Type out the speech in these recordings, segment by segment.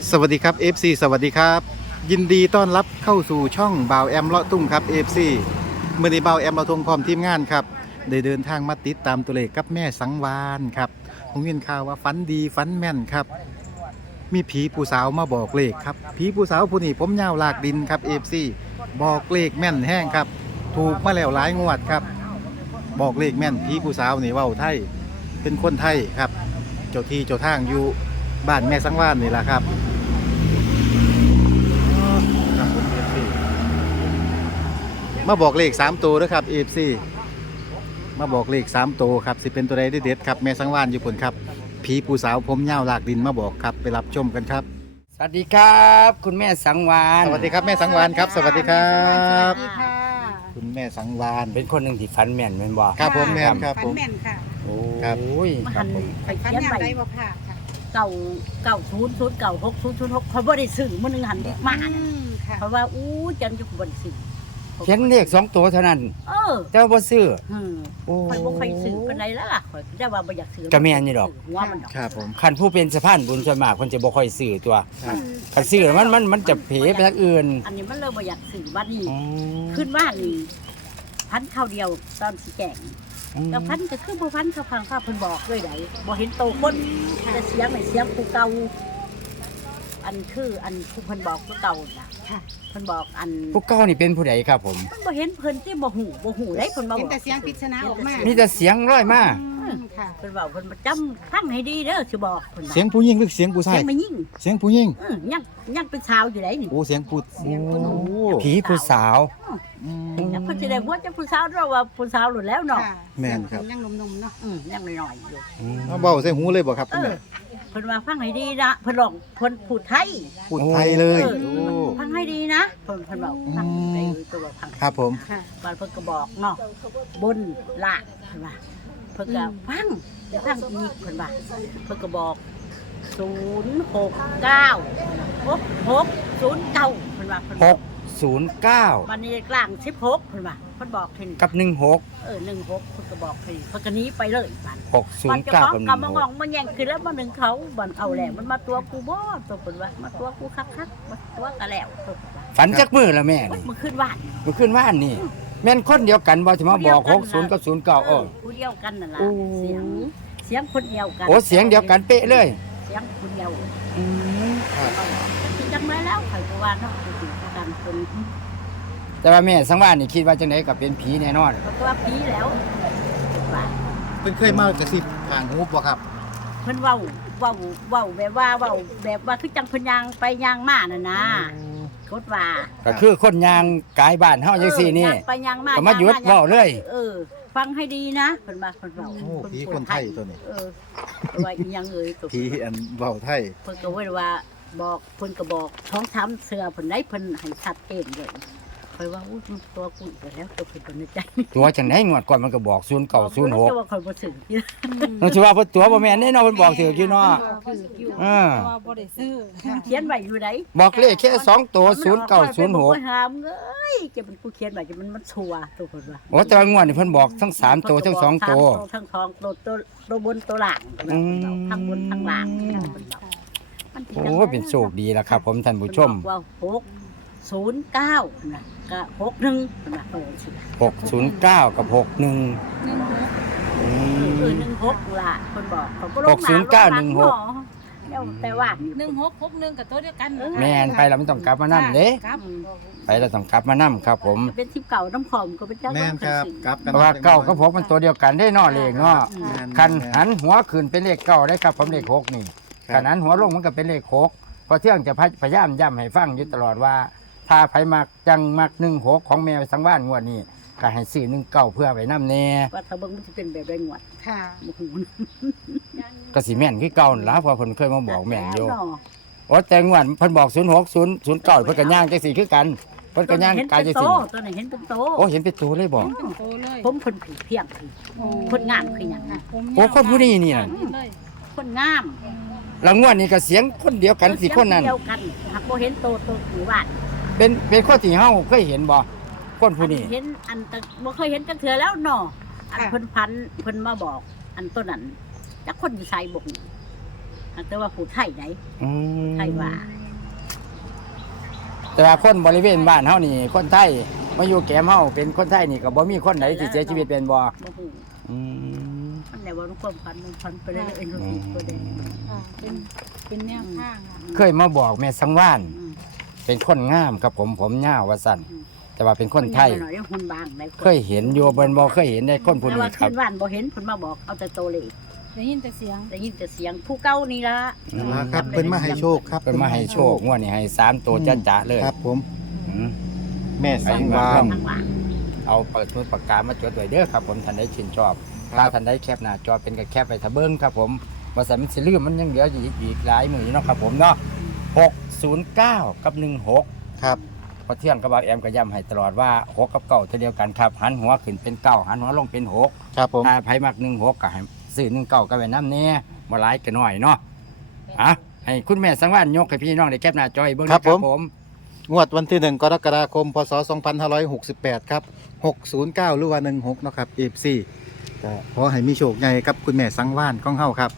สวัสดีครับ FC สวัสดีครับยินดีต้อนรับเข้าสู่ช่องบ่าวแอมเลาะตุ้งครับ FC เมื่อนี้บ่าวแอมเราทงพร้อมทีมงานครับได้เดินทางมาติดตามตัวเลขกับแม่สังวานครับผมเห็นข่าวว่าฝันดีฝันแม่นครับมีผีผู้สาวมาบอกเลขครับผีผู้สาวผู้นี้ผมยาวลากดินครับ FC บอกเลขแม่นแห้งครับถูกมาแล้วหลายงวดครับบอกเลขแม่นผีผู้สาวนี่เว้าไทยเป็นคนไทยครับเจ้าที่เจ้าทางอยู่บ้านแม่สังวานนี่แหละครับครับผม FC มาบอกเลข3ตัวด้วยครับ FC มาบอกเลข3ตัวครับสิเป็นตัวใดเด็ดๆครับแม่สังวานอยู่พุ่นครับผีผู้สาวผมยาวลากดินมาบอกครับไปรับชมกันครับสวัสดีครับ คุณแม่สังวานสวัสดีครับแม่สังวานครับสวัสดีครับสวัสดีค่ะคุณแม่สังวานเป็นคนหนึ่งที่ฝันแม่นแม่นบ่ครับผมแม่นครับฝัผนมแม่นค่ะโอ้ครับยครับผมไปฝันเขียนยามไปได้บ่ผ่าค่ะเก่า0 เก่า6 0 0 6เขาบ่ได้ซื้อมื้อนึงหันมาค่ะเพราะว่าอู้จันอยู่บ่ได้ซื้อเขียนเลข2ตัวเท่านั้นเออแต่ว่าบ่ซื้อ โอ้ข่อยบ่ค่อยซื้อปานใดแล้วล่ะข่อยแต่ว่าบ่อยากซื้อก็แม่นนี่ดอกหัวมันดอกครับผมคันผู้เป็นสะพานบุญส่วนมากเพิ่นจะบ่ค่อยซื้อตัวครับคันซื้อแล้วมันจะเผลไปทางอื่นอันนี้มันเลยบ่อยากซื้อบัดนี้อ๋อขึ้นบ้านนี่พันข้าวเดียวตอนสิแกงแล้วพันก็คือบ่พันเขาพังฟ้าเพิ่นบอกเลยได้บ่เห็นโตคนแต่เสียงนี่เสียงผู้เก่าอันคืออันผู้เพิ่นบอกผู้เก่าน่ะค่ะเพิ่นบอกอันผู้เก่านี่เป็นผู้ใดครับผมมันบ่เห็นเพิ่นที่บ่หูได้เพิ่นมาเห็บนอกแต่เสียงปริศนาออกมามีแต่เสียงร้อยมาค่ะเพิ่นเว้าเพิ่นมาจำฟังให้ดีเด้อสิบอกเพิ่นว่าเสียงผู้หญิงหรือเสียงผู้ชาเสียยงไม่ยิ่งเสียงผู้หญิงยังเป็นสาวอยู่ได้นี่โอ้เสียงผู้เสียงผู้หนุ่มโอ้ผีผู้สาวอืมแล้วเพิ่นสิได้บ่จักผู้สาวเราว่าผู้สาวหลุดแล้วเนาะค่ะแม่นครับยังหนุ่มๆเนาะยังน้อยๆอยู่เอาเบาใส่หูเลยบ่ครับเอคุณอแม่เพิ่นว่าฟังให้ดีนะเพิ่นร้องเพิ่นพูดไทยพูดไทยเลยเออโอ้ฟังให้ดีนะเพิ่นบอกฟังไปตัวฟังครับผมค่ะบานเพิ่นก็บอกเนาะบนล่างเพิ่นว่าเพิ่นก็ฟังอีกเพิ่นว่าเพิ่นก็บอก069 6609เพิ่นว่าเพิ่นบอก 609 มันนี่กลาง16เพิ่นว่าเพิ่นบอกเพิ่นกับ16 16เพิ่นก็บอกเพิ่นก็หนีไปเลยบัดมันจะ 609 ของกับกำมางองมันแย่งขึ้นแล้วมาหนึ่งเขาบันเอาแหละมันมาตัวกูบ่ตัวเพิ่นว่ามาตัวกูคักๆมาตัวกะแล้วตัวเพิ่นว่าฝันจักมื้อแล้วแม่มันนี่มันขึ้นว่านมันขึ้นว่านนี่แม่นคนเดียวกันบ่ที่มาบอก60กับ09อ้อผู้เดียวกันนั่นล่ะโอ้เสียงคนเดียวกันโอ้เสียงเดียวกันเป๊ะเลยเสียงคนเดียวครับจังไว้แล้วข่อยก็ว่าเนาะสิกันคนแต่ว่าแม่สังวานนี่คิดว่าจังไดก็เป็นผีแน่นอนเพราะว่าผีแล้วว่าเพิ่นเคยมากระซิบข้างหูบ่ครับเพิ่นเว้าแบบว่าเว้าแบบว่าคือจังเพิ่นย่างไปย่างมาน่ะนะกดว่าก็คือคนยางกายบ้านเฮาจังซี่นี่ย่างไปย่างมาก็มาหยุดเว้าเลยฟังให้ดีนะเพิ่นว่าเพิ่นเว้าโอ้ผีคนไทยตัวนี้ว่าอีหยังตัวผีอันเบาไทยเพิ่นก็เว้ยว่าบอกเพิ่นก็บอกท้องช้ำเสือเพิ่นได้เพิ่นให้ชัดเจนเลยข่อยว่าอู้มันตัวกูอีกแล้วตัวเพิ่นในใจตัวจังได๋งวดก่อนมันก็บอกจะ 0906 ว่าข่อยบ่ถึงมันสิว่าเพิ่นตัวบ่แม่นแน่นอนเพิ่นบอกถืออยู่เนาะคืออยู่เออว่าบ่ได้ซื้อเขียนไว้อยู่ไหนบอกเลขแค่2ตัวข่อย 0906 หามเอ้ยจะเป็นผู้เขียนไว้จะมันชัวร์ตัวเพิ่นว่าโอ้แต่ว่างวดนี่เพิ่นบอกทั้ง3ตัวทั้ง2ตัวทั้งสองตัวบนตัวล่างทั้งบนทั้งล่างโอ้เป็นโชคดีแล้วครับ ผมท่านผู้ชมว่า609นะก็61นะเพิ่นสิ 609 กับ 61 16ล่ะเพิ่นบอกเขาก็ลงแต่ว่า 1661กับตัวเดียวกันแม่นไปแล้วมันต้องกลับมานำเด้ครับไปแล้วต้องกลับมานำครับผมเป็นทิพเก่าน้ำหอมก็เป็นเจ้าแม่นครับกลับกันเพราะว่าเก้ากับ6มันตัวเดียวกันได้เนาะเลขเนาะแม่นคันหันหัวขึ้นเป็นเลข9ได้ครับผมเลข6นี่ครับคันหันหัวลงมันก็เป็นเลข6เพราะเที่ยงจะพยายามย้ำให้ฟังอยู่ตลอดว่า ถ้าไผมักจังมัก16ของแมวสังวานงวดนี้ก็ให้ซื้อ19เพื่อไว้นำแน่ว่าถ้าเบิ่งมันจะเป็นแบบไรงวดค่ะโอ้โหก็สิแม่นคือเก่านั่นล่ะเพราะเพิ่นเคยมาบอกแม่นอยู่โอ้แต่งวดเพิ่นบอก06 009เพิ่นก็ย่างจังซี่คือกันเพิ่นก็ย่างกายจังซี่ตัวไหนเห็นเป็นโตโอ้เห็นเป็นตัวเลยบ่โตเลยผมคนผีเพียงผีคนงามคือหยังโอ้คนผู้นี้นี่น่ะเลยคนงามแล้วงวดนี้ก็เสียงคนเดียวกันสิคนนั้นเดียวกันหากบ่เห็นโตหมู่บ้านเป็นคนที่เฮาเคยเห็นบ่คนผู้นี้เห็นอันบ่เคยเห็นจังเทื่อแล้วเนาะอันเพิ่นพันเพิ่นมาบอก อันต้นนั้นจักคนอยู่ไสบ่ฮู้แต่ว่าผู้ไทยไหนอืมไทยว่าแต่ว่าคนบริเวณบ้านเฮานี่คนไทยมาอยู่แก้มเฮาเป็นคนไทยนี่ก็บ่มีคนไหนที่เสียชีวิตเป็นบ่บ่ฮู้อืมมันได้ว่าความฝันมันฝันไปเรื่อยๆเรื่อยๆบ่ได้ค่ะเป็นแนวทางค่ะเคยมาบอกแม่สังวานอืมเป็นคนงามครับผมยาวว่าสั่นอืมแต่ว่าเป็นคนไทยหน่อยๆหุ่นบางได้เคยเห็นอยู่เบิ่นบ่เคยเห็นได้คนผู้แต่นี้ว่าครัคืบนว่านบ่เห็นเพิ่นมาบอกเอาแต่โตเลยได้ยินแต่เสียงได้ยินแต่เสียงผู้เก่านี่ล่ะมาครับเพิ่นมาให้โชคครับเพิ่นมาให้โชคงวดนี้ให้3ตัวจ๊ะๆเลยครับผมอืมแม่สังวานทางว่างเอาเปิดมือปากกามาจดไว้เด้อครับผมท่านใดชื่นชอบครับถ้าท่านใดแคปหน้าจอเป็นก็แคปไปถ้าเบิ่งครับผมว่าสันมันสิลืมมันยังเหลืออีกหลายมื้ออยู่เนาะครับผมเนาะ609กับ16 ครับพอเที่ยงกับบ่าวแอมก็ย้ำให้ตลอดว่า6กับ9เท่าเดียวกันครับหันหัวขึ้นเป็น9หันหัวลงเป็น6 ครับผมถ้าไผมัก16ก็ให้ซื้อ19ก็ไว้นำแน่บ่หลายก็น้อยเนาะอ่ะให้คุณแม่สังวานยกให้พี่น้องได้แคปหน้าจอให้เบิ่งนะครับผมงวดวันที่ 1 กรกฎาคม พศ 2568 ครับ 609 หรือว่า 16 เนาะครับ FC ก็ขอให้มีโชคใหญ่กับคุณแม่สังวานของเฮาครับ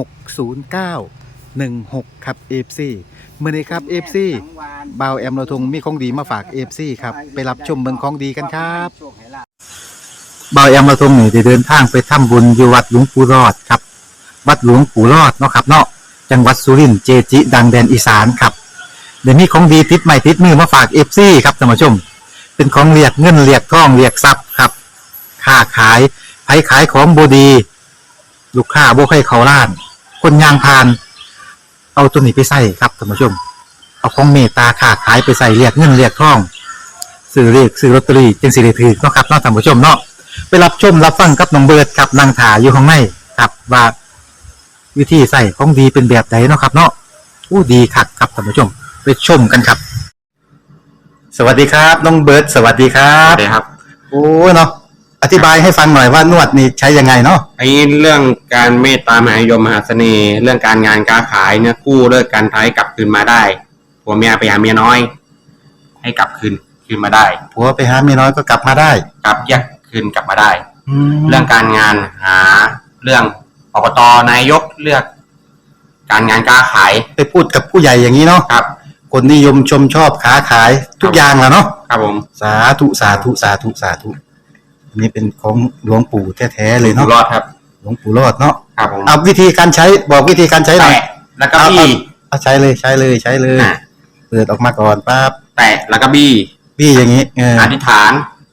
609 16 ครับ FC มื้อนี้ครับ FC บ่าวแอมเราทงมีของดีมาฝาก FC ครับ ไปรับชมเบิ่งของดีกันครับบ่าวแอมเราทงนี่ได้เดินทางไปทำบุญอยู่วัดหลวงปู่รอดครับ วัดหลวงปู่รอดเนาะครับเนาะจังหวัดสุรินทร์เจจิ ดังแดนอีสานครับ เดี๋ยวนี้ของดีติดใหม่ติดมือมาฝากเอฟซีครับท่านผู้ชม เป็นของเรียกเงินเรียกทองเรียกทรัพย์ครับค้าขายไผขายของบดี ลูกค้าบ่ให้เขาล้าน คนยางพาน เอาตัวนี้ไปใส่ครับท่านผู้ชม เอาของเมตตาค้าขายไปใส่เรียกเงินเรียกทองซื้อเรียกซื้อลอตเตอรี่จึงสิได้ถือเนาะครับเนาะท่านผู้ชมเนาะไปรับชมรับฟังกับน้องเบิร์ดครับนางถาอยู่ข้างในครับว่าวิธีใส่ของดีเป็นแบบไหนเนาะครับ เนาะอู้ดีคักครับท่านผู้ชม ไปชมกันครับ สวัสดีครับน้องเบิร์ดสวัสดีครัครับ บครับโอ้เนาะอธิบายให้ฟังหน่อยว่านวดนี่ใช้ยังไงเนาะไอ้เรื่องการเมตตามหานิยมมหาเสน่ห์ เรื่องการงานการขายเนี่ยกู้เลิกการท้ายกลับคืนมาได้ผัวเมียไปหาเมียน้อย ให้กลับคืนมาได้ผัวไปหาเมียน้อยก็กลับมาได้กลับแยกคืนกลับมาได้แล้เรื่วองการงานหาเรื่องอบตนายกเลือก การงานการขายไปพูดกับผู้ใหญ่อย่างนี้เนาะครับคนนิยมชมชอบค้าขายทุกอย่างแหละเนาะครับผมสาธุสาธุสาธุสาธุอันนี้เป็นของหลวงปู่แท้ๆเลยอยู่เนาะรอดครับหลวงปู่รอดเนาะครับผมเอาวิธีการใช้บอกวิธีการใช้หน่อยแตะแล้วก็บี้เอาใช้เลยใช้เลยใช้เลยอ่ะเปิดออกมาก่อนปั๊บแตะแล้วก็บี้พี่อย่างนี้เอออธิษฐาน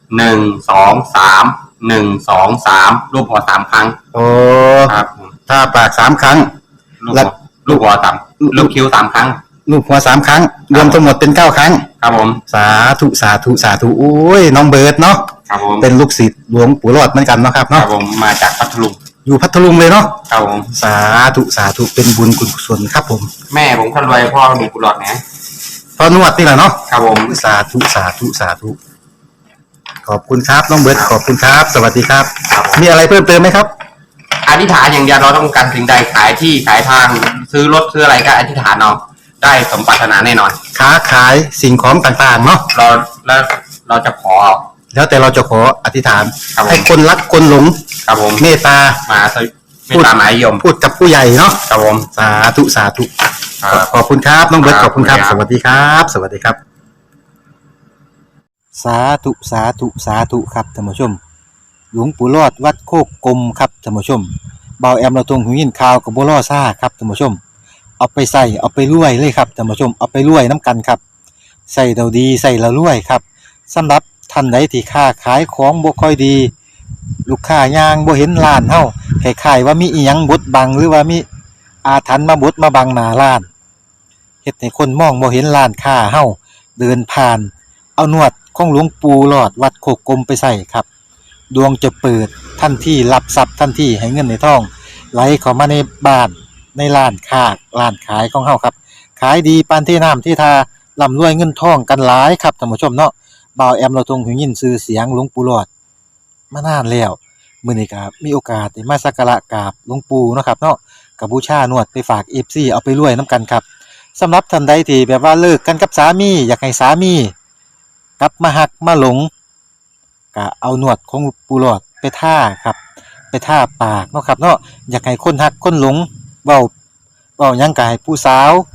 1 2 3 1 2 3รูปหัวสามครั้งโอ้ครับผมถ้าปาก3 ครั้งลูกแล้หัววลูกหัวสามลูกคิ้ว3 ครั้งลูกหัว3 ครั้ง รวมทั้งหมดเป็น9 ครั้งครับผมสาธุสาธุสาธุโอ้ยน้องเบิร์ดเนาะครับผมเป็นลูกศิษย์หลวงปู่รอดเหมือนกันเนาะครับครัเนาะบผมมาจากพัทลุงอยู่พัทลุงเลยเนาะครับผมสาธุสาธุเป็นบุญกุศลครับผมแม่ผมคนรวยพ่อมีกุหลาบนะพอนวดนี่แหละเนาะครับผมสาธุสาธุสาธุขอบคุณครับน้องเบิร์ดขอบคุณครับ สวัสดีครับครับผมมีอะไรเพิ่มเติมไหมครับอธิษฐานอย่างเดียวเราต้องการสิ่งใดขายที่ขายทางซื้อรถซื้ออะไรก็อธิษฐานเอาได้สมปรารถนาแน่นอนค้าขายสิ่งของต่างๆเนาะแล้วเราจะขอแล้วแต่เราจะขออธิษฐานครับผมให้คนรักคนหลงครับผมเมตตามาสวิไม่ตามหมายยมพูดกับผู้ใหญ่เนาะครับผมสาธุสาธุครับขอบคุณครับน้องเบิร์ตคขรับอบคุณครับขอบสคุณครับวัสดีครับ สวัสดีครับ สาธุสาธุสาธุครับท่านผู้ชม หลวงปู่รอดวัดโคกกลมครับท่านผู้ชมเบาแอมเราตรงหูยินข่าวกับบัวล่อซ่าครับท่านผู้ชม เอาไปใส่เอาไปรวยเลยครับท่านผู้ชมเอาไปรวยน้ำกันครับใส่เราดีใส่เรารวยครับสำหรับท่านใดที่ค้าขายของบ่ค่อยดี ลูกค้ายางบ่เห็นร้านเฮาคล้ายๆว่ามีอีหยังบดบังหรือว่ามีอาถรรพ์มาบดมาบังหน้าร้านเฮ็ดให้คนมองบ่เห็นร้านค้าเฮาเดินผ่าน เอานวดของหลวงปู่หลอดวัดโคกกลมไปใส่ครับ ดวงจะเปิดทันทีรับทรัพย์ทันทีให้เงินในท้อง ไหลเข้ามาในบ้านในร้านค้าร้านขายของเฮาครับ ขายดีปานที่น้ำที่ทาร่ำรวยเงินทองกันหลายครับท่านผู้ชมเนาะบ่าวแอมเราทรงหูยินชื่อเสียงหลวงปู่หลอดมานานแล้วมื้อนี้ก็มีโอกาสได้มาสักการะกราบหลวงปู่เนาะครับเนาะก็บูชานวดไปฝาก FC เอาไปรวยนํกันครับสำหรับท่านใดที่แบบว่าเลิกกันกับสามีอยากให้สามีกลับมาหักมาหลงก็เอานวดของปู่หลอดไปท่าครับ ไปท่าปากเนาะครับเนาะอยากให้คนหักคนหลงเว้าหยังกายผู้สาว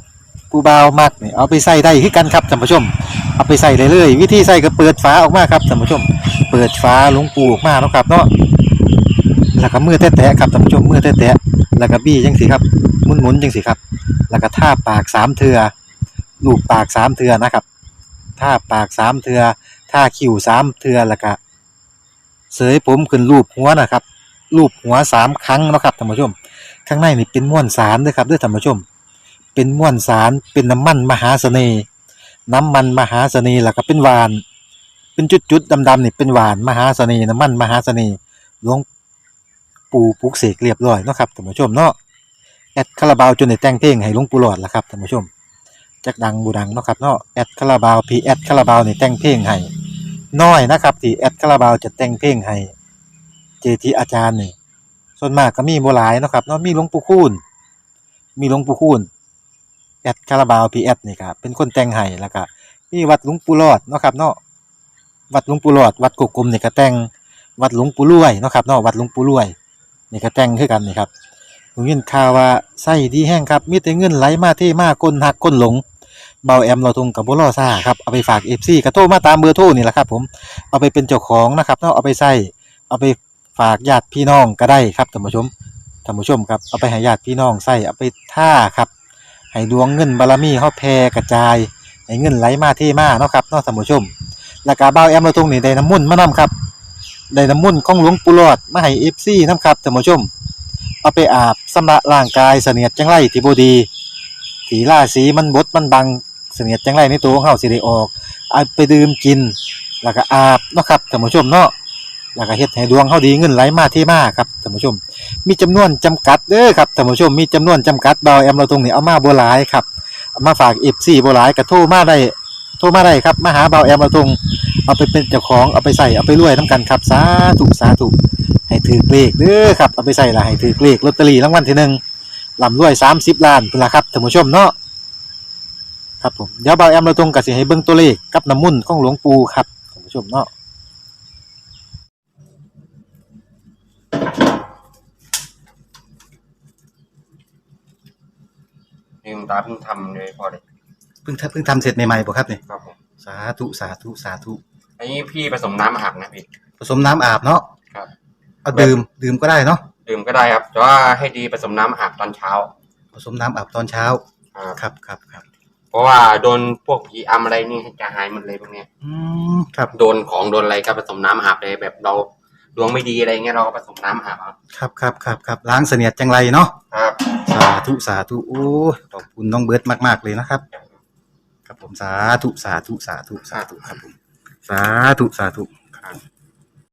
ผู้บ่าวมักนี่เอาไปใส่ได้คือกันครับท่านผู้ชมเอาไปใส่เลยเลยวิธีใส่ก็เปิดฝาออกมาครับท่านผู้ชมเปิดฝาหลวงปูออกมาเนาะครับเนาะแล้วก็มือแตะๆครับท่านผู้ชมมือแตะๆแล้วก็บี้จังสิครับหมุนๆจังสิครับแล้วก็ท่าปาก3เทื่อลูบปาก3เทื่อนะครับท่าปาก3เทื่อท่าคิ้ว3เทื่อแล้วก็เสยผมขึ้นรูปหัวนะครับรูปหัว3ครั้งเนาะครับท่านผู้ชมข้างในนี่เป็นม้วนสารเด้อครับเด้อท่านผู้ชมเป็นม้วนสารเป็นน้ำมันมหาเสน่ห์น้ำมันมหาเสน่ห์แล้วก็เป็นหวานเป็นจุดๆดำๆนี่เป็นหวานมหาเสน่ห์น้ำมันมหาเสน่ห์หลวงปู่ปลุกเสกเรียบร้อยเนาะครับท่านผู้ชมเนาะแอดคาราบาวจนได้แต่งเพลงให้หลวงปู่หลอดล่ะครับท่านผู้ชมจักดังบูดังเนาะครับเนาะแอดคาราบาวพีแอดคาราบาวนี่แต่งเพลงให้น้อยนะครับที่แอดคาราบาวจะแต่งเพลงให้เจทีอาจารย์นี่ส่วนมากก็มีบ่หลายเนาะครับเนาะมีหลวงปู่คูณแอดคาราบาวพีแอดนี่ครับเป็นคนแต่งให้แล้วก็มีวัดหลวงปู่หลอดเนาะครับเนาะวัดหลวงปู่หลอดวัดกกกลมนี่ก็แต่งวัดหลวงปู่รวยเนาะครับเนาะวัดหลวงปู่รวยนี่ก็แต่งคือกันนี่ครับผมยินข่าวว่าไส้ดีแห้งครับมีแต่เงินไหลมาเทมาคนหักคนหลงเบาแอมเราทงกับบ่รอซ่าครับเอาไปฝาก FC ก็โทรมาตามเบอร์โทรนี่แหละครับผมเอาไปเป็นเจ้าของนะครับเนาะเอาไปใส่เอาไปฝากญาติพี่น้องก็ได้ครับท่านผู้ชมครับเอาไปให้ญาติพี่น้องใส่เอาไปท่าครับให้ดวงเงินบารมีเฮาแผ่กระจายให้เงินไหลมาเทมาเนาะครับเนาะท่านผู้ชมแล้วก็เบาแอมเราทงนี่ได้น้ำมุ่นต์มานํครับได้น้ำมุ่นต์ของหลวงปู่หลอดมาให้ FC นํครับท่านผู้ชมเอาไปอาบชำระร่างกายเสนียดจังไรที่บ่ดีที่ราศีมันบดมันบังเสนียดจังไรในตัวของเฮาสิได้ออกเอาไปดื่มกินแล้วก็อาบเนาะครับท่านผู้ชมเนาะแล้วก็เฮ็ดให้ดวงเฮาดีเงินไหลมาเทมาครับท่านผู้ชมมีจำนวนจำกัดเด้อครับท่านผู้ชมมีจำนวนจำกัดเบาแอมเราตรงนี้เอามาบ่หลายครับเอามาฝาก FC บ่หลายก็โทรมาได้ครับมาหาเบาแอมเราตรงเอาไปเป็นเจ้าของเอาไปใส่เอาไปรวยนํกันครับสาธุให้ถือเลขเด้อครับเอาไปใส่ละให้ถือเลขลอตเตอรี่รางวัลที่1ร่ำรวย30ล้านพุ่นล่ะครับท่านผู้ชมเนาะครับผมเดี๋ยวเบาแอมเราตรงก็สิให้เบิ่งตัวเลขกับน้ำมุ่นต์ของหลวงปู่ครับท่านผู้ชมเนาะลืมตาเพิ่งทำเลยพอเลยเพิ่งทำเสร็จใหม่ๆบ่ครับเนี่ยครับผมสาธุอันนี้พี่ผสมน้ำอาบนะพี่ผสมน้ำอาบเนาะครับเอาดื่มก็ได้เนาะดื่มก็ได้ครับแต่ว่าให้ดีผสมน้ำอาบตอนเช้าผสมน้ำอาบตอนเช้า ครับเพราะว่าโดนพวกผีอำอะไรนี่จะหายหมดเลยพวกเนี้ยครับโดนของโดนอะไรก็ผสมน้ำอาบเลยแบบเราดวงไม่ดีอะไรเงี้ยเราก็ผสมน้ำอาบเอาครับล้างเสนียดจังไรเนาะครับสาธุโอ้ยขอบคุณน้องเบิร์ตมากๆเลยนะครับ ครับผมสาธุครับผมสาธุครับ